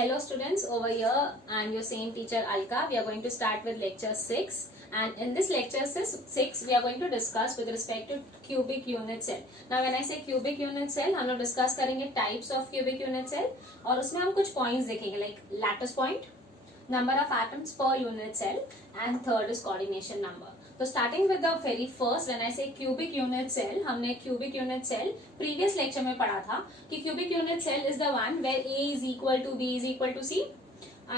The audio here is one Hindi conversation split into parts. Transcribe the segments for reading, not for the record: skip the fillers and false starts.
Hello students, over here and your same teacher Alka. We are going to start with lecture 6, and in this lecture 6 we are going to discuss with respect to cubic unit cell. Now when I say cubic unit cell, हम लोग discuss करेंगे types of cubic unit cell और उसमें हम कुछ points देखेंगे like lattice point, number of atoms per unit cell and third is coordination number. तो starting with the very first, when I say cubic unit cell, हमने cubic unit cell previous lecture में पढ़ा था कि cubic unit cell is the one where A is equal to B is equal to C,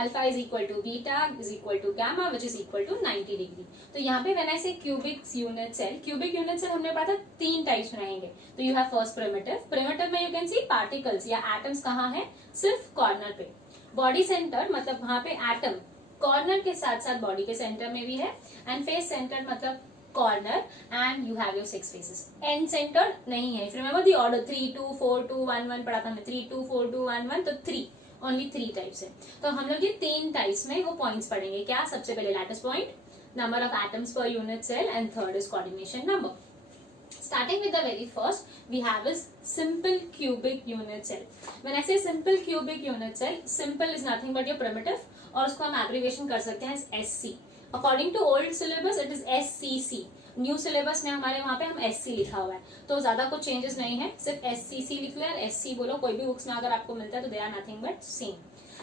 alpha is equal to beta is equal to gamma which is equal to 90 degree. तो यहाँ पे when I say cubic unit cell हमने पढ़ा था तीन टाइप्स में रहेंगे. तो you have first primitive में you can see particles या atoms कहाँ है, सिर्फ कॉर्नर पे. बॉडी सेंटर मतलब वहां पे एटम कॉर्नर के साथ साथ बॉडी के सेंटर में भी है, एंड फेस सेंटर मतलब corner and you have your 6 faces. And centre नहीं है. रिमेंबर द ऑर्डर 3 2 4 2 1 1 पढ़ा था हमने. 3 2 4 2 1 1 तो 3 ओनली 3 टाइप्स है. तो हम लोग ये तीन टाइप्स में वो पॉइंट्स पढ़ेंगे. क्या? सबसे पहले lattice point, number of atoms per unit cell and third is coordination number. Starting with the very first, we have is simple cubic unit cell. When I say simple cubic unit cell, simple is nothing but your primitive और उसको हम abbreviation कर सकते हैं SC. According to old syllabus, it is SCC. New syllabus में हमारे वहाँ पे हम SC लिखा हुआ है, तो ज्यादा कुछ चेंजेस नहीं है, सिर्फ SCC लिख लो और SC बोलो. कोई भी बुक्स में अगर आपको मिलता है तो they are nothing but same.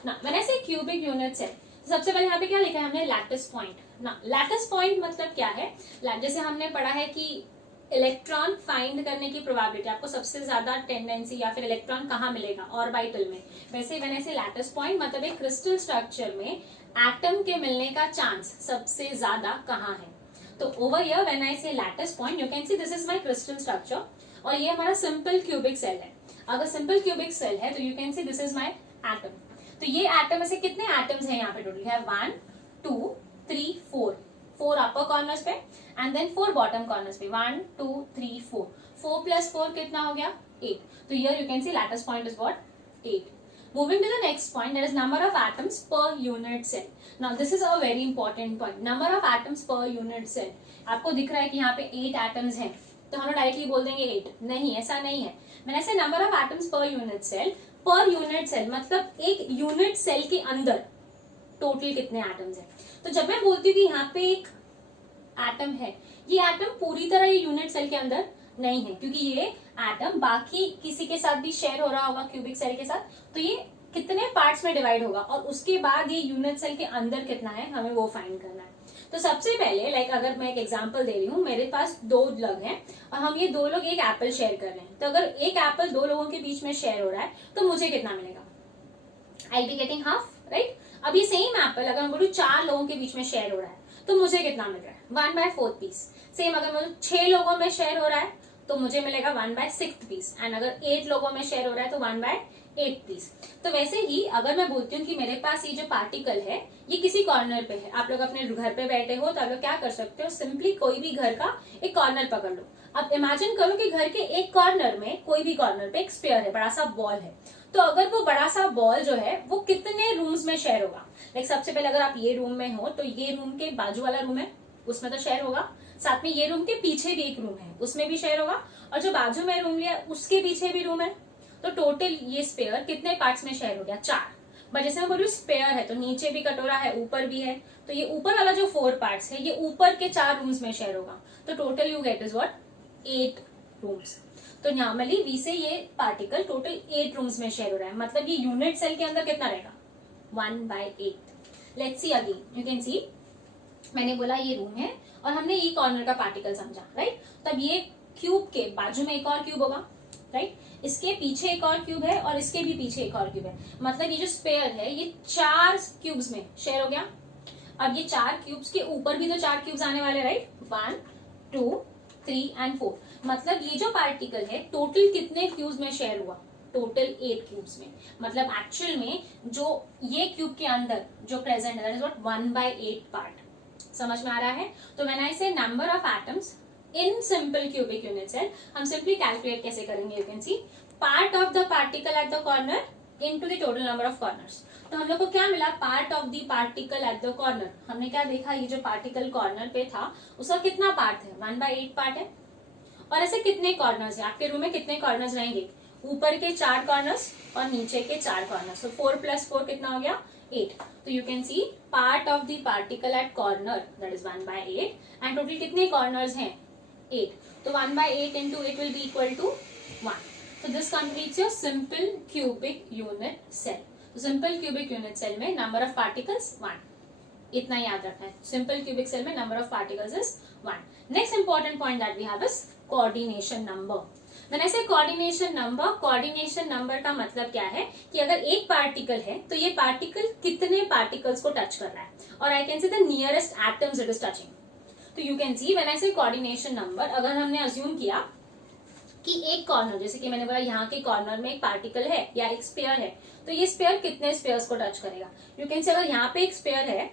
Now, when I say cubic unit cell, सबसे पहले यहाँ पे क्या लिखा है हमने? Lattice point. ना लैटिस पॉइंट मतलब क्या है? जैसे हमने पढ़ा है कि इलेक्ट्रॉन फाइंड करने की प्रोबेबिलिटी, आपको सबसे ज्यादा टेंडेंसी या फिर इलेक्ट्रॉन कहाँ मिलेगा? ऑर्बिटल में. वैसे व्हेन आई से लैटिस पॉइंट मतलब एक क्रिस्टल स्ट्रक्चर में एटम के मिलने का चांस सबसे ज्यादा कहाँ है. तो ओवर हियर व्हेन आई से lattice point, you can see this is my crystal structure और ये हमारा सिंपल क्यूबिक सेल है. अगर सिंपल क्यूबिक सेल है तो you can see this is my atom. तो ये एटम में से कितने एटम्स हैं यहाँ पे टोटल है? 1 2 3 4 अपर कॉर्नर्स पे एंड देन 4 बॉटम कॉर्नर्स पे. 1 2 3 4 4 प्लस 4 कितना हो गया? 8. तो here you can C lattice point is what? 8. Moving to the next point, that is number of atoms per unit cell. Now this is a very important point. Number of atoms per unit cell. आपको दिख रहा है कि यहाँ पे 8 atoms हैं, तो हम लोग डायरेक्टली बोल देंगे 8. नहीं, ऐसा नहीं है. मैंने ऐसे number of atoms per unit cell, per unit cell मतलब एक यूनिट सेल के अंदर टोटल कितने एटम्स हैं. तो जब मैं बोलती हूँ कि यहाँ पे एक एटम है, ये एटम पूरी तरह ये यूनिट सेल के अंदर नहीं है, क्योंकि ये एटम बाकी किसी के साथ भी शेयर हो रहा होगा क्यूबिक सेल के साथ. तो ये कितने पार्ट्स में डिवाइड होगा और उसके बाद ये यूनिट सेल के अंदर कितना है हमें वो फाइंड करना है. तो सबसे पहले लाइक अगर मैं एक एग्जांपल दे रही हूँ, मेरे पास 2 लोग हैं और हम ये 2 लोग एक एप्पल शेयर कर रहे हैं. तो अगर एक एप्पल 2 लोगों के बीच में शेयर हो रहा है तो मुझे कितना मिलेगा? आई बी गेटिंग हाफ, राइट. अब ये सेम एप्पल अगर मैं बोलूँ 4 लोगों के बीच में शेयर हो रहा है तो मुझे कितना मिल रहा है? 1/4 पीस. सेम अगर मैं 6 लोगों में शेयर हो रहा है तो मुझे मिलेगा 1/6 पीस, एंड अगर 8 लोगों में शेयर हो रहा है तो 1/8 पीस. तो वैसे ही अगर मैं बोलती हूँ कि मेरे पास ये जो पार्टिकल है ये किसी कॉर्नर पे है, आप लोग अपने घर पे बैठे हो तो आप लोग क्या कर सकते हो? सिंपली कोई भी घर का एक कॉर्नर पकड़ लो. अब इमेजिन करो कि घर के एक कॉर्नर में, कोई भी कॉर्नर पे एक स्फीयर है, बड़ा सा बॉल है. तो अगर वो बड़ा सा बॉल जो है वो कितने रूम्स में शेयर होगा? लाइक सबसे पहले अगर आप ये रूम में हो तो ये रूम के बाजू वाला रूम है उसमें तो शेयर होगा, साथ में ये रूम के पीछे भी एक रूम है उसमें भी शेयर होगा, और जो बाजू में रूम लिया उसके पीछे भी रूम है. तो टोटल ये स्पेयर कितने पार्ट्स में शेयर हो गया? 4. बट जैसे मैं बोलूँ स्पेयर है तो नीचे भी कटोरा है, ऊपर भी है, तो ये ऊपर वाला जो 4 पार्ट्स है ये ऊपर के 4 रूम्स में शेयर होगा. तो total you get is what? 8 rooms. तो नॉर्मली वी से ये पार्टिकल टोटल 8 रूम्स में शेयर हो रहा है, मतलब ये यूनिट सेल के अंदर कितना रहेगा? 1/8. Let's see again, you can सी मैंने बोला ये रूम है और हमने ये कॉर्नर का पार्टिकल समझा, राइट. तब ये क्यूब के बाजू में एक और क्यूब होगा, राइट. इसके पीछे एक और क्यूब है और इसके भी पीछे एक और क्यूब है, मतलब ये जो स्पेयर है ये 4 क्यूब्स में शेयर हो गया. अब ये 4 क्यूब्स के ऊपर भी तो 4 क्यूब्स आने वाले, राइट. 1 2 3 एंड 4. मतलब ये जो पार्टिकल है टोटल कितने क्यूब्स में शेयर हुआ? टोटल 8 क्यूब्स में. मतलब एक्चुअल में जो ये क्यूब के अंदर जो प्रेजेंट है दैट इज व्हाट? 1/8 पार्ट. समझ में आ रहा है? तो when I say number of atoms in simple cubic unit cell, हम सिंपली कैलकुलेट कैसे करेंगे? You can see part of the particle at the corner into the total number of corners. तो हम लोग को क्या मिला? Part of the particle at the corner. हमने क्या देखा? ये जो पार्टिकल कॉर्नर पे था उसका कितना पार्ट है? 1/8 पार्ट है. और ऐसे कितने कॉर्नर्स है? आपके रूम में कितने कॉर्नर्स रहेंगे? ऊपर के 4 कॉर्नर्स और नीचे के 4 कॉर्नर्स, तो 4 + 4 कितना हो गया 8. तो you can see part of the particle at corner that is 1/8 and total कितने कॉर्नर्स हैं 8. तो 1/8 into 8 will be equal to 1. So this completes your simple cubic unit cell. So simple cubic unit cell में number of particles 1. इतना याद रखना है. Simple cubic cell में number of particles is 1. Next important point that we have is coordination number. When I say coordination number का मतलब क्या है कि अगर एक पार्टिकल है तो ये पार्टिकल कितने पार्टिकल्स को टच कर रहा है, और I can say the nearest atoms it is touching. तो you can see when I say coordination number, अगर हमने अज्यूम किया कि एक कॉर्नर, जैसे कि मैंने बोला यहाँ के कॉर्नर में एक पार्टिकल है या एक स्फीयर है, तो ये स्फीयर कितने स्फीयर्स को टच करेगा. यू कैन सी अगर यहाँ पे एक स्फीयर है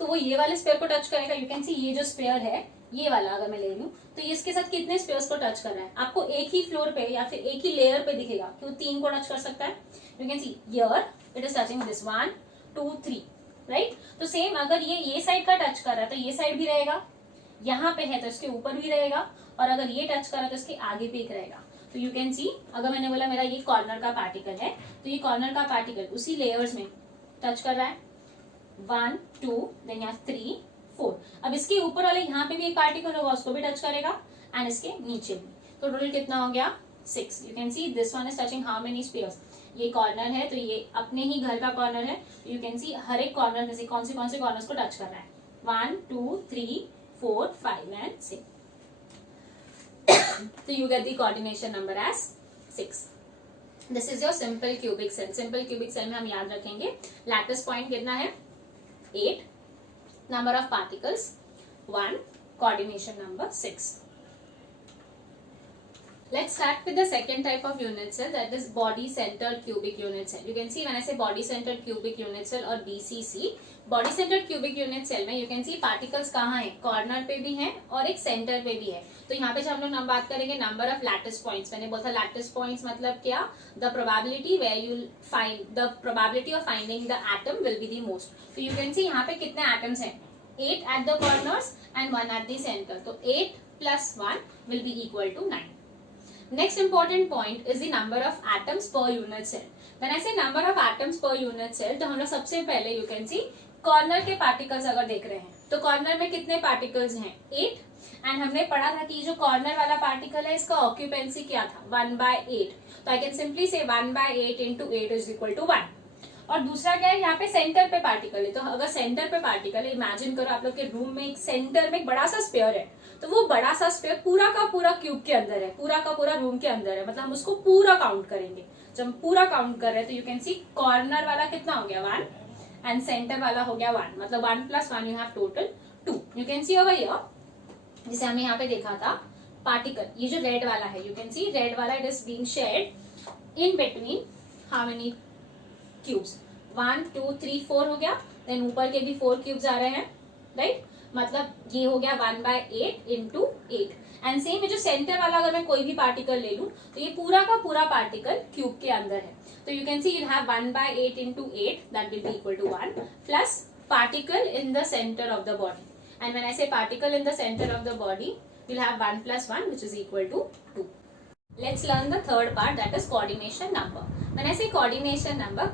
तो वो ये वाले स्फीयर को टच करेगा. यू कैन सी ये जो स्फीयर है ये वाला अगर मैं ले लूं तो ये इसके साथ कितने स्फीयर्स को टच कर रहा है. आपको एक ही फ्लोर पे या फिर एक ही लेयर पे दिखेगा कि वो 3 को टच कर सकता है. You can see here it is touching this 1 2 3 right. तो सेम अगर ये साइड का टच कर रहा है तो ये साइड भी रहेगा, यहाँ पे है तो इसके ऊपर भी रहेगा, और अगर ये टच कर रहा है तो इसके आगे भी एक रहेगा. तो यू कैन सी अगर मैंने बोला मेरा ये कॉर्नर का पार्टिकल है तो ये कॉर्नर का पार्टिकल उसी लेयर्स में टच कर रहा है 1 2 देन यहाँ 3 4. अब इसके ऊपर वाले यहाँ पे भी एक पार्टिकल होगा उसको भी टच करेगा एंड इसके नीचे भी. तो टोटल कितना हो गया 6. You can see this one is touching how many spheres. ये कॉर्नर है तो ये अपने ही घर का कॉर्नर है. यू कैन सी हर एक कॉर्नर में से कौन से कॉर्नर्स को टच कर रहा है 1 2 3 4 5 and 6. So you get the coordination number as 6. This is your simple cubic cell. Simple cubic cell में हम याद रखेंगे lattice point कितना है 8, number of particles 1, coordination number 6. Let's start with the second type of unit cell, that is body centered cubic unit cell. You can see when I say body centered cubic unit cell or BCC, body centered cubic unit cell में you can see particles कहाँ हैं, कॉर्नर पे भी हैं और एक सेंटर पे भी है. तो यहाँ पे जब हम लोग बात करेंगे नंबर ऑफ लैटिस पॉइंट्स, मैंने बोला था लैटिस पॉइंट्स मतलब क्या, the probability where you find the probability of finding the atom will be the most. तो यू कैन सी यहाँ पे कितने एटम्स हैं 8 at the corners and 1 at the center. तो 8 plus 1 will be equal to 9. Next important point is the number of atoms per unit cell. When I say number of atoms per unit cell, तो हम लोग सबसे पहले you can see कॉर्नर के पार्टिकल्स अगर देख रहे हैं तो कॉर्नर में कितने पार्टिकल्स हैं 8. एंड हमने पढ़ा था कि जो कॉर्नर वाला पार्टिकल है इसका ऑक्यूपेंसी क्या था 1/8. तो आई कैन सिंपली से 1/8 into 8 is equal to 1. और दूसरा क्या है यहाँ पे सेंटर पे पार्टिकल है. तो अगर सेंटर पे पार्टिकल है, इमेजिन करो आप लोग के रूम में एक सेंटर में एक बड़ा सा स्फीयर है, तो वो बड़ा सा स्फीयर पूरा का पूरा क्यूब के अंदर है, पूरा का पूरा रूम के अंदर है, मतलब हम उसको पूरा काउंट करेंगे. जब हम पूरा काउंट कर रहे हैं तो यू कैन सी कॉर्नर वाला कितना हो गया 1 एंड सेंटर वाला हो गया 1, मतलब 1 plus 1 you have total 2. You can see over here जिसे हमने यहाँ पे देखा था पार्टिकल, ये जो रेड वाला है यू कैन सी रेड वाला it is being shared in between how many cubes 1 2 3 4 हो गया. देन ऊपर के भी 4 क्यूब्स आ रहे हैं राइट, मतलब ये हो गया 1/8 into 8. एंड सेम जो सेंटर वाला अगर मैं कोई भी पार्टिकल ले लूं तो ये पूरा का पूरा पार्टिकल क्यूब के अंदर है. तो you can see you have 1/8 into 8 that will be equal to 1 plus particle in the center of the body. And when I say particle in the center of the body, we'll have 1 plus 1 which is equal to 2. Let's learn the third part, that is coordination number. When I say coordination number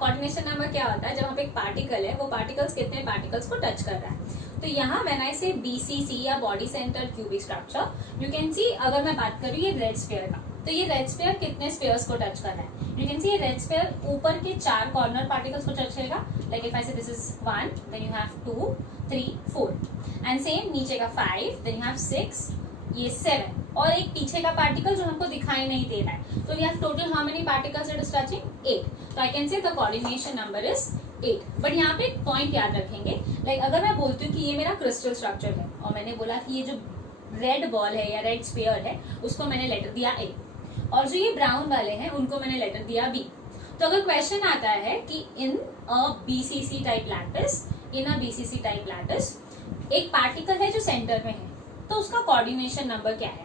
क्या होता है, जब हम एक पार्टिकल है वो पार्टिकल्स कितने पार्टिकल्स को टच कर रहा है. तो यहाँ when I say BCC या body centered cubic structure, you can see अगर मैं बात करूँ ये रेड स्फीयर का, तो ये रेड स्फीयर कितने स्फीयर्स को टच कर रहा है. यू कैन सी ये रेड स्फीयर ऊपर के 4 कॉर्नर पार्टिकल्स को टच करेगा. Like if I say this is 1 then you have 2 3 4 and same नीचे का 5 देन यू हैव 6 ये 7 और एक पीछे का पार्टिकल जो हमको दिखाई नहीं दे रहा है. तो we have total how many particles it is touching 8. तो I can say the coordination number is 8. But यहाँ पे एक पॉइंट याद रखेंगे, लाइक अगर मैं बोलती हूँ कि ये मेरा क्रिस्टल स्ट्रक्चर है और मैंने बोला कि ये जो रेड बॉल है या रेड स्फीयर है उसको मैंने लेटर दिया A और जो ये ब्राउन वाले हैं उनको मैंने लेटर दिया B. तो अगर क्वेश्चन आता है कि इन अ BCC टाइप लैटिस एक पार्टिकल है जो सेंटर में है तो उसका कोऑर्डिनेशन नंबर क्या है.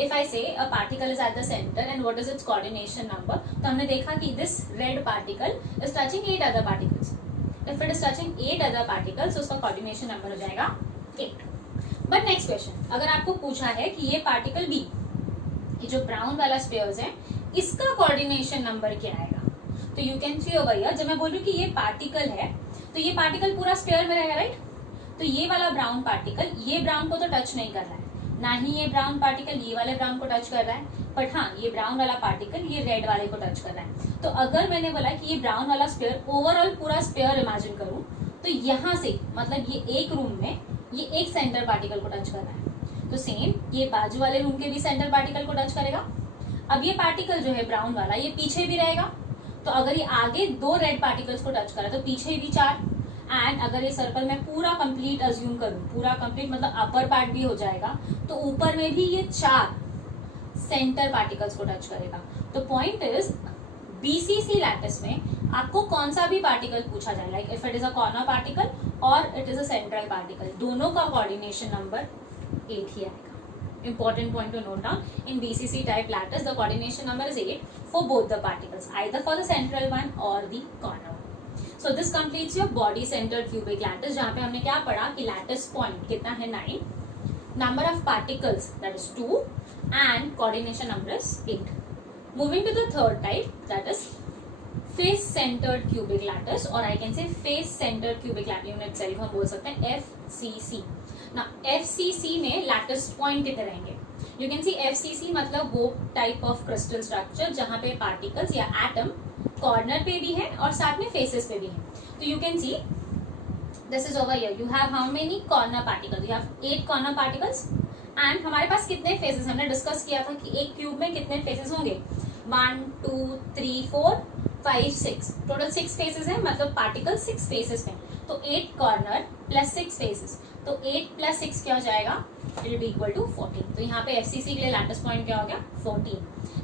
इफ आई से a particle is at the centre and what is it's coordination number, तो हमने देखा कि this red particle is touching 8 other particles. If it is touching 8 other particles उसका कोऑर्डिनेशन नंबर हो जाएगा 8. बट नेक्स्ट क्वेश्चन, अगर आपको पूछा है कि ये पार्टिकल B, ये जो ब्राउन वाला स्फीयर्स है इसका कोऑर्डिनेशन नंबर क्या आएगा? तो you can see over here, जब मैं बोल रही हूँ कि ये पार्टिकल है तो ये पार्टिकल पूरा स्फीयर में रहेगा, राइट? तो ये वाला ब्राउन पार्टिकल ये ब्राउन को तो टच नहीं कर रहा है, ना ही ये ब्राउन पार्टिकल ये वाले ब्राउन को टच कर रहा है, बट हाँ ये ब्राउन वाला पार्टिकल ये रेड वाले को टच कर रहा है। तो अगर मैंने बोला कि ये ब्राउन वाला स्फीयर ओवरऑल पूरा स्फीयर इमेजिन करूं, तो यहाँ से मतलब ये एक रूम में ये एक सेंटर पार्टिकल को टच कर रहा है, तो सेम ये बाजू वाले रूम के भी सेंटर पार्टिकल को टच करेगा। अब ये पार्टिकल जो है ब्राउन वाला ये पीछे भी रहेगा, तो अगर ये आगे 2 रेड पार्टिकल्स को टच करे तो पीछे भी 4, एंड अगर ये सर्कल में पूरा कंप्लीट अज्यूम करूं, पूरा कंप्लीट मतलब अपर पार्ट भी हो जाएगा, तो ऊपर में भी ये 4 सेंटर पार्टिकल्स को टच करेगा। तो पॉइंट इज बीसीसी लैटिस में आपको कौन सा भी पार्टिकल पूछा जाए, like if it is a corner particle और it is a central particle, दोनों का कोऑर्डिनेशन नंबर 8 ही आएगा। Important point to note down, in BCC type lattice the coordination number is 8 for both the particles, either for the central one or the corner one. So this completes your body centered cubic lattice, जहाँ पे हमने क्या पढ़ा कि lattice point कितना है 9, number of particles that is 2 and coordination number is 8. Moving to the third type, that is face centered cubic lattice, or I can say face centered cubic lattice unit cell हम बोल सकते हैं FCC. ना FCC में लैटिस पॉइंट कितने रहेंगे? यू कैन सी FCC मतलब वो टाइप ऑफ क्रिस्टल स्ट्रक्चर जहाँ पे पार्टिकल्स या एटम कॉर्नर पे भी है और साथ में फेसेस पे भी है। तो you can see this is over here, you have how many corner particles? You have 8 corner particles, and हमारे पास कितने फेसेस? हमने डिस्कस किया था कि एक क्यूब में कितने फेसेस होंगे, 1 2 3 4 5 6, टोटल 6 फेसेस है, मतलब पार्टिकल 6 फेसेस में। तो 8 कॉर्नर प्लस 6 फेसेस, तो 8 प्लस 6 क्या हो जाएगा? It will be equal to 14। तो यहाँ पे FCC के लिए लैटिस पॉइंट क्या हो गया? 14।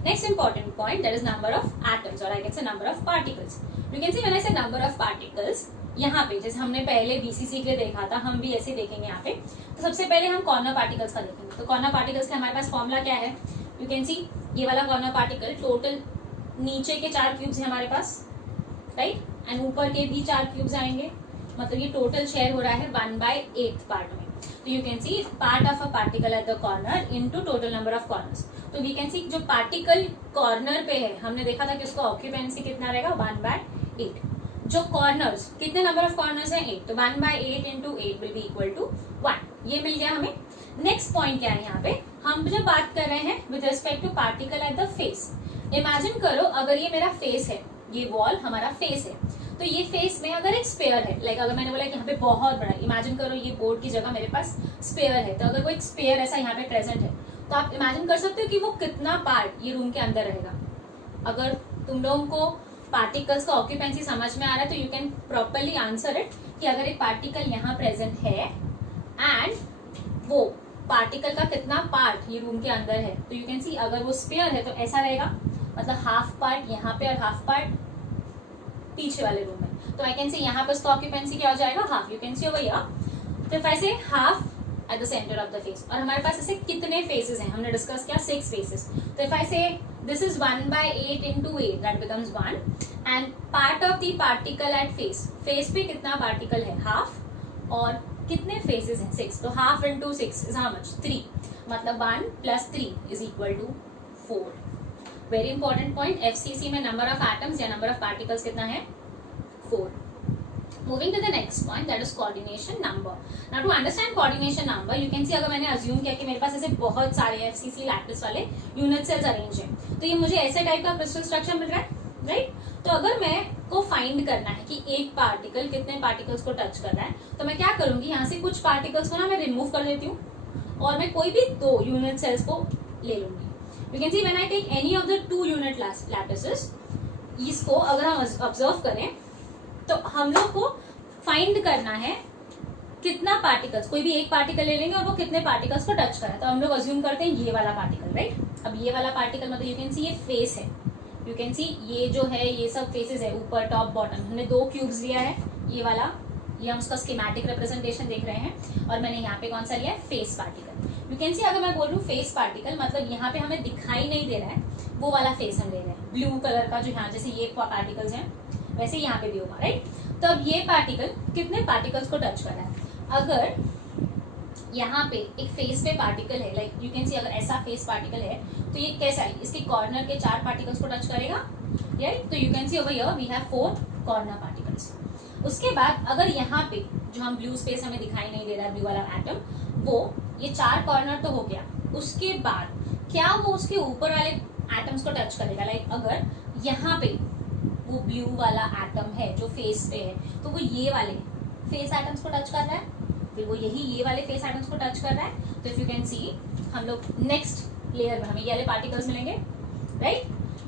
Next important point, that is number of atoms, और I can say number of particles. You can see when I say number of particles, यहाँ पे जैसे हमने पहले BCC के लिए देखा था, हम भी ऐसे देखेंगे यहाँ पे। तो सबसे पहले हम कॉर्नर पार्टिकल्स का देखेंगे। तो कॉर्नर पार्टिकल्स का हमारे पास फॉर्मूला क्या है? यू कैन सी ये वाला कॉर्नर पार्टिकल, टोटल नीचे के 4 क्यूब्स है हमारे पास, राइट, एंड ऊपर के भी 4 क्यूब्स आएंगे, मतलब ये टोटल शेयर हो रहा है 1/8 पार्ट में। तो you can see part of a particle at the corner into total number of corners. तो वी कैन सी जो पार्टिकल कॉर्नर पे है, हमने देखा था कि उसका ऑक्यूपेंसी कितना रहेगा? 1/8। जो कॉर्नर्स, कितने नंबर ऑफ कॉर्नर्स हैं? 8, तो 1/8 into 8 will be equal to 1। ये मिल गया हमें। नेक्स्ट पॉइंट क्या है? यहाँ पे हम जब बात कर रहे हैं with respect to particle at the face, imagine करो अगर ये मेरा फेस है, ये वॉल हमारा फेस है, तो ये फेस में अगर एक स्पेयर है, लाइक अगर मैंने बोला कि यहाँ पे बहुत बड़ा, इमेजिन करो ये बोर्ड की जगह मेरे पास स्पेयर है, तो अगर वो एक स्पेयर ऐसा यहाँ पे प्रेजेंट है, तो आप इमेजिन कर सकते हो कि वो कितना पार्ट ये रूम के अंदर रहेगा। अगर तुम लोगों को पार्टिकल्स का ऑक्यूपेंसी समझ में आ रहा है तो you can properly answer it कि अगर एक पार्टिकल यहाँ प्रेजेंट है एंड वो पार्टिकल का कितना पार्ट ये रूम के अंदर है, तो यू कैन सी अगर वो स्पेयर है तो ऐसा रहेगा, मतलब हाफ पार्ट यहाँ पे और हाफ पार्ट पीछे वाले रूम में। तो आई कैन से यहाँ पे उसका ऑक्यूपेंसी क्या हो जाएगा? Half. You can see over here. तो इफ आई से half at the center of the face, और हमारे पास ऐसे कितने फेसेस हैं? हमने डिस्कस किया 6 फेसेस। तो if I say this is 1/8 into 8, that becomes 1, and part of the particle at face, face पे कितना पार्टिकल है? हाफ, और कितने फेसेस हैं? 6, तो half into 6 is how much? 3, मतलब 1 plus 3 is equal to 4। Very important point, FCC में नंबर ऑफ एटम्स या नंबर ऑफ पार्टिकल्स कितना है? 4. Moving to the next point, that is coordination number. Now to understand coordination number, you can see अगर मैंने assume किया कि मेरे पास ऐसे बहुत सारे FCC लैटिस वाले यूनिट सेल्स अरेंज हैं, तो ये मुझे ऐसे टाइप का क्रिस्टल स्ट्रक्चर मिल रहा है, राइट? तो अगर मैं को फाइंड करना है कि एक पार्टिकल कितने पार्टिकल्स को टच कर रहा है, तो मैं क्या करूंगी, यहाँ से कुछ पार्टिकल्स को ना मैं रिमूव कर लेती हूँ और मैं कोई भी 2 यूनिट सेल्स को ले लूंगी। You can see when I take any of the 2 unit lattices, इसको अगर हम ऑब्जर्व करें तो हम लोग को फाइंड करना है कितना पार्टिकल्स, कोई भी एक पार्टिकल ले लेंगे और वो कितने पार्टिकल्स को टच कर रहा है। तो हम लोग अज्यूम करते हैं ये वाला पार्टिकल, राइट? अब ये वाला पार्टिकल मतलब यू कैन सी ये फेस है, यू कैन सी ये जो है ये सब फेसेस है, ऊपर टॉप बॉटम। हमने 2 क्यूब्स लिया है, ये वाला, ये हम उसका स्कीमेटिक रिप्रेजेंटेशन देख रहे हैं, और मैंने यहाँ पे कौन सा लिया है? Face particle. यू कैन सी अगर मैं बोल रही हूँ फेस पार्टिकल, मतलब यहाँ पे हमें दिखाई नहीं दे रहा है, वो वाला फेस हम ले रहे हैं, ब्लू कलर का, जो यहाँ जैसे ये पार्टिकल्स हैं वैसे यहाँ पे भी होगा, राइट? तो अब ये पार्टिकल कितने पार्टिकल्स को टच कर रहा है? अगर यहाँ पे एक फेस पे पार्टिकल है, लाइक यू कैन सी अगर ऐसा फेस पार्टिकल है तो ये कैसा है, इसके कॉर्नर के 4 पार्टिकल्स को टच करेगा, राइट। तो you can see over here we have 4 corner particles. उसके बाद अगर यहाँ पे जो हम ब्लू स्पेस हमें दिखाई नहीं दे रहा है, ब्लू वाला एटम, वो ये 4 कॉर्नर तो हो गया, उसके बाद क्या वो उसके ऊपर वाले एटम्स को टच करेगा, लाइक अगर यहाँ पे वो ब्लू वाला एटम है जो फेस पे है तो वो ये वाले फेस एटम्स को टच कर रहा है, फिर वो यही ये वाले फेस एटम्स को टच कर रहा है। तो इफ यू कैन सी हम लोग नेक्स्ट लेयर में हमें ये वाले पार्टिकल्स मिलेंगे, right,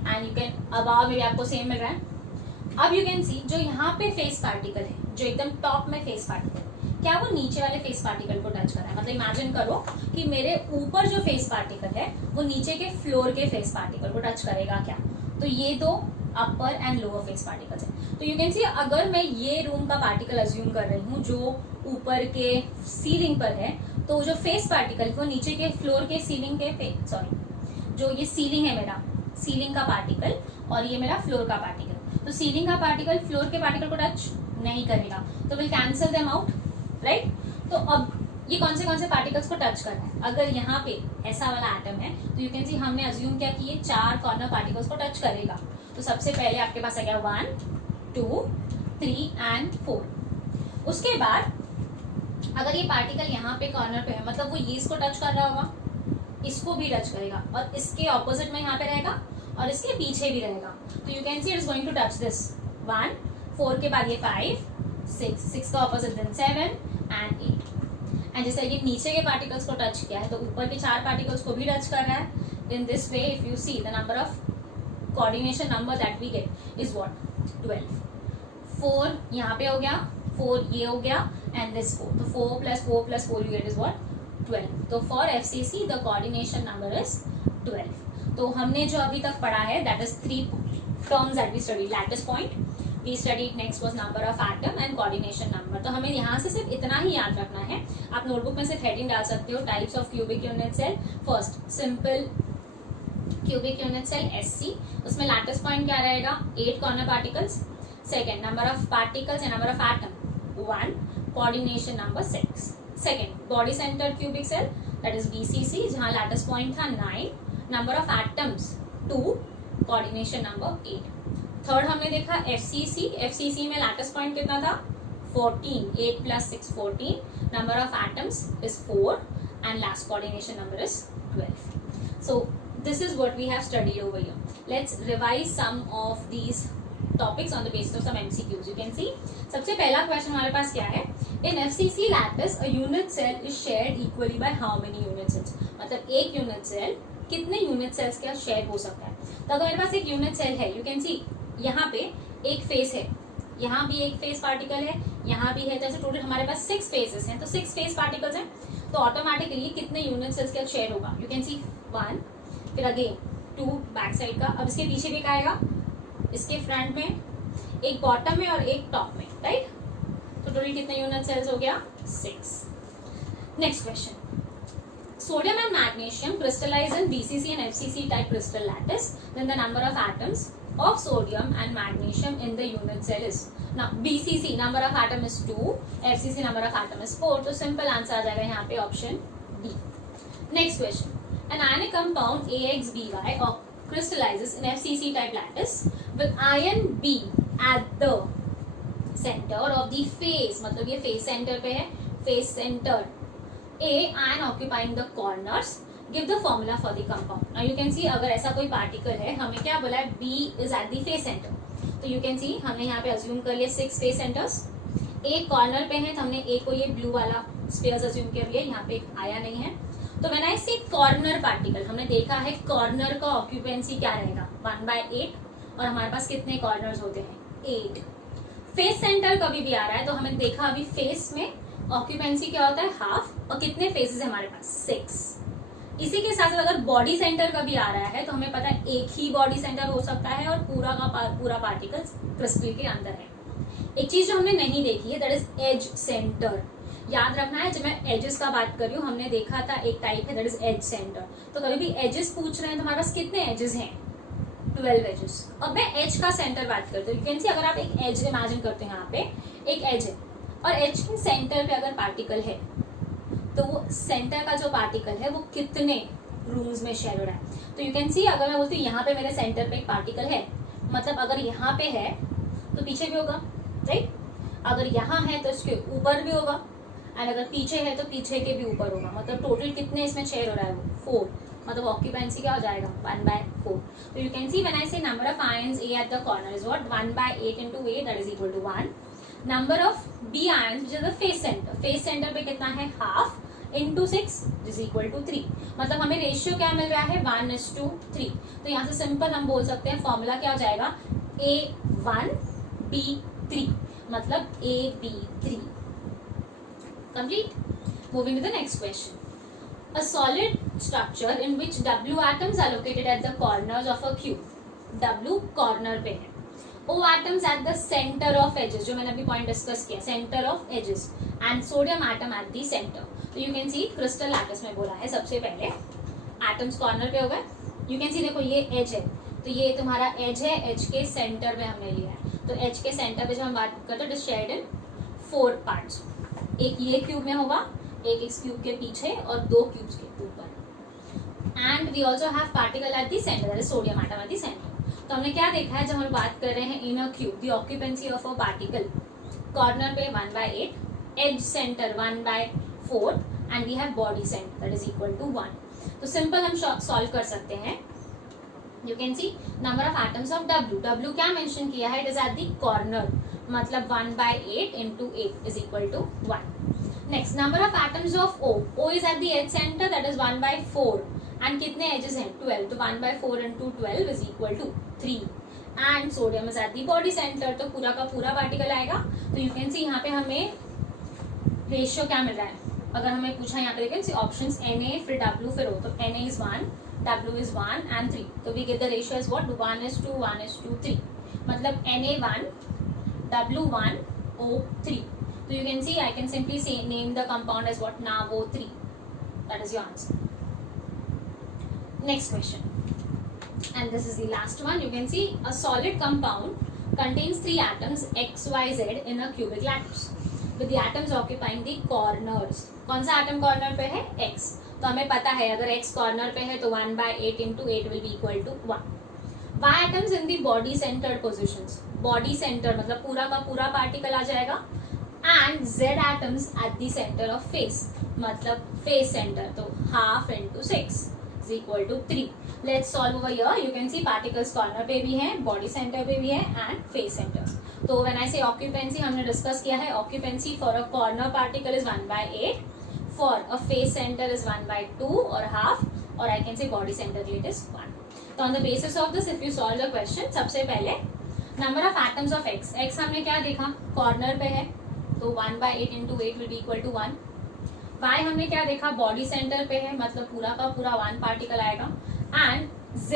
and you can above में भी आपको सेम मिल रहा है। अब यू कैन सी जो यहाँ पे फेस पार्टिकल है, जो एकदम टॉप में फेस पार्टिकल, क्या वो नीचे वाले फेस पार्टिकल को टच कर रहा है, मतलब इमेजिन करो कि मेरे ऊपर जो फेस पार्टिकल है वो नीचे के फ्लोर के फेस पार्टिकल को टच करेगा क्या, तो ये दो अपर एंड लोअर फेस पार्टिकल्स है। तो यू कैन सी अगर मैं ये रूम का पार्टिकल अज्यूम कर रही हूँ जो ऊपर के सीलिंग पर है, तो जो फेस पार्टिकल वो नीचे के फ्लोर के सीलिंग के सॉरी जो ये सीलिंग है मेरा सीलिंग का पार्टिकल और ये मेरा फ्लोर का पार्टिकल, तो सीलिंग का पार्टिकल फ्लोर के पार्टिकल को टच नहीं करेगा, तो will cancel them out, right. तो अब ये कौन से पार्टिकल्स को टच करना है, अगर यहाँ पे ऐसा वाला एटम है तो यू कैन सी हमने अज्यूम किया कि ये 4 कॉर्नर पार्टिकल्स को टच करेगा। तो सबसे पहले आपके पास आ गया 1 2 3 एंड 4। उसके बाद अगर ये पार्टिकल यहाँ पे कॉर्नर पे है, मतलब वो ये इसको टच कर रहा होगा, इसको भी टच करेगा और इसके ऑपोजिट में यहाँ पे रहेगा और इसके पीछे भी रहेगा। तो you can see it is going to touch this 1 4 के बाद ये 5 6 का ऑपोजिट देन 7 एंड 8। एंड जैसे ये नीचे के पार्टिकल्स को टच किया है तो ऊपर के 4 पार्टिकल्स को भी टच कर रहा है। In this way if you see the number of coordination number that we get is what 12। 4 यहाँ पे हो गया, 4 ये हो गया एंड दिस 4, तो 4 + 4 + 4 यू गेट इज व्हाट 12। तो for FCC the coordination number is 12। तो हमने जो अभी तक पढ़ा है that is 3 terms that we studied, lattice point we studied, next was number of atom and coordination number। तो हमें यहाँ से सिर्फ इतना ही याद रखना है। आप नोटबुक में सिर्फ हेडिंग डाल सकते हो, types of cubic unit cell. First simple cubic unit cell SC, उसमें लैटिस पॉइंट क्या रहेगा 8 corner particles. Second number of particles and number of atom 1, coordination number 6। Second body centre cubic cell that is BCC जहाँ लैटिस पॉइंट था 9, number of atoms 2, coordination number 8। Third हमने देखा FCC में लैटिस पॉइंट कितना था 14, 8 + 6 14, number of atoms is 4 and last coordination number is 12। So this is what we have studied over here. Let's revise some of these topics on the basis of some MCQs. You can see सबसे पहला क्वेश्चन हमारे पास क्या है, in FCC lattice a unit cell is shared equally by how many unit cells, मतलब एक यूनिट सेल कितने यूनिट सेल्स का शेयर हो सकता है। तो अगर मेरे पास एक यूनिट सेल है, यू कैन सी यहाँ पे एक फेस है, यहाँ भी एक फेस पार्टिकल है, यहाँ भी है, तो ऐसे टोटल हमारे पास 6 फेसेस हैं, तो 6 फेस पार्टिकल्स हैं, तो ऑटोमेटिकली कितने यूनिट सेल्स का शेयर होगा, यू कैन सी 1, फिर अगेन 2 बैक साइड का, अब इसके पीछे भी क्या आएगा, इसके फ्रंट में एक बॉटम में और एक टॉप में, राइट। तो टोटल कितने यूनिट सेल्स हो गया 6। Next question, sodium and magnesium crystallize in BCC and FCC type crystal lattice, then the number of atoms of sodium and magnesium in the unit cell is, now BCC number of atom is 2, FCC number of atom is 4, तो simple answer आ जाएगा यहाँ पे option D। next question, an ionic compound AXBY crystallizes in FCC type lattice with ion B at the center of the face, मतलब ये face center पे है, face center A ion occupying the corners, give the formula for the compound। now you can see अगर ऐसा कोई पार्टिकल है, हमें क्या बोला है B is at the face center, तो you can see हमने यहाँ पे अज्यूम कर लिया 6 face centers, एक कॉर्नर पे है तो हमने एक को ये ब्लू वाला स्पेयर्स अज्यूम कर लिया, यहाँ पे आया नहीं है। तो मैंने ऐसे कॉर्नर पार्टिकल हमने देखा है कॉर्नर का ऑक्यूपेंसी क्या रहेगा 1/8 और हमारे पास कितने कॉर्नर्स होते हैं 8। फेस सेंटर कभी भी आ रहा है तो हमें देखा अभी फेस में ऑक्यूपेंसी क्या होता है हाफ, और कितने फेसेस है हमारे पास 6। इसी के साथ साथ अगर बॉडी सेंटर का भी आ रहा है तो हमें पता है एक ही बॉडी सेंटर हो सकता है और पूरा का पूरा पार्टिकल्स क्रिस्टल के अंदर है। एक चीज जो हमने नहीं देखी है दैट इज एज सेंटर, याद रखना है। जब मैं एजेस का बात कर रही हूँ, हमने देखा था एक टाइप है दैट इज एज सेंटर, तो कभी भी एजेस पूछ रहे हैं तो हमारे पास कितने एजेस हैं 12 एजेस। अब मैं एज का सेंटर बात करती हूँ, यू कैन सी अगर आप एक एज इमेजिन करते हैं, यहाँ पे एक एज है और एज के सेंटर पे अगर पार्टिकल है तो वो सेंटर का जो पार्टिकल है वो कितने रूम्स में शेयर हो रहा है। तो यू कैन सी, अगर मैं बोलती हूँ यहाँ पे मेरे सेंटर पे एक पार्टिकल है, मतलब अगर यहाँ पे है तो पीछे भी होगा, राइट। अगर यहाँ है तो इसके ऊपर भी होगा, एंड अगर पीछे है तो पीछे के भी ऊपर होगा। मतलब टोटल कितने इसमें शेयर हो रहा है, वो 4। मतलब ऑक्यूपेंसी क्या हो जाएगा, 1/4। तो you can see when I say number of ions A at the corner is what, 1/8 into A, that is equal to 1. Number of B ions which is the face center, face centre पे कितना है, half into 6 is equal to 3। मतलब हमें रेशियो क्या मिल रहा है, 1:3। तो यहाँ से सिंपल हम बोल सकते हैं फॉर्मूला क्या हो जाएगा, A1B3, मतलब AB3। Complete. Moving to the next question. A solid structure in which W atoms are located at the corners of a cube. W corner पे है, O atoms at the center of edges, जो मैंने अभी पॉइंट डिस्कस किया, center of edges, and sodium atom at the center. तो you can see crystal lattice में बोला है सबसे पहले atoms corner पे हो गए। You can see देखो ये edge है, तो ये तुम्हारा edge है, edge के center में हमने लिया है। तो edge के center पे जब हम बात करते हैं it is shared in 4 parts। एक ये क्यूब में होगा, एक इस क्यूब के पीछे और 2 क्यूब्स के ऊपर। And we also have particle at the centre, that is sodium atom at the centre. तो हमने क्या देखा है, जब हम बात कर रहे हैं in a cube, the occupancy of a particle, corner पे 1/8, edge center 1/4, and we have body center that is equal to 1। तो सिंपल हम सॉल्व कर सकते हैं। You can see number of atoms of W, W क्या मेंशन किया है, it is at the corner, मतलब 1/8 into 8 is equal to 1. Next, number of atoms of O. O is at the edge center, that is 1/4. And कितने edges हैं, 12. तो 1/4 into 12 is equal to 3. And sodium is at the body center, तो पूरा का पूरा पार्टिकल आएगा। तो you can see यहाँ पे हमें रेशियो क्या मिल रहा है। अगर हमें पूछा यहाँ पे देखिए ऑप्शंस Na फिर W फिर O, तो Na is 1, W is 1 and 3. तो we get the ratio as what, 1:2, 1:3. मतलब Na1, W1, O3. So you can see I can simply say name the compound as what, NaO3. That is your answer. Next question, and this is the last one. You can see a solid compound contains 3 atoms X, Y, Z in a cubic lattice with the atoms occupying the corners. कौन सा atom corner पे है, X। तो हमें पता है अगर X corner पे है तो 1/8 into 8 will be equal to 1. Y atoms in the body centered positions, body center मतलब पूरा का पूरा पार्टिकल आ जाएगा, and Z atoms at the center of face, मतलब face center, तो half into 6 is equal to 3. Let's solve over here. You can see particles corner पे भी हैं, body center पे भी है and face centers. तो when I say occupancy हमने डिस्कस किया है, occupancy for a corner particle is 1/8, for a face center is 1/2 or half, or I can say body center it is 1. तो on the basis of this if you solve the question, सबसे पहले number of atoms of X, X हमने क्या देखा, corner पे है तो 1/8 into 8 will be equal to 1. Y हमने क्या देखा, बॉडी सेंटर पे है, मतलब पूरा का पूरा 1 पार्टिकल आएगा, and Z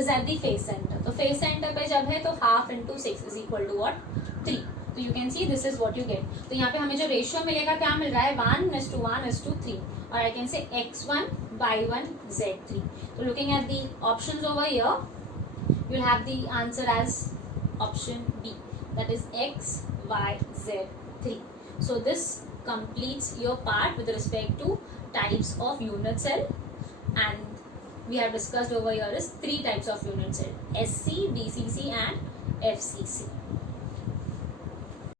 is at the face center, तो face center पे जब है तो half into 6 is equal to what, 3. तो you can see this is what you get. तो यहाँ पे हमें जो रेशियो मिलेगा क्या मिल रहा है, 1:1:3, और I can say X1 Y1 Z3. तो looking at the options over here, you'll have the answer as option B, that is X, Y, Z3. So this completes your part with respect to types of unit cell, and we have discussed over here is 3 types of unit cell, SC, DCC and FCC.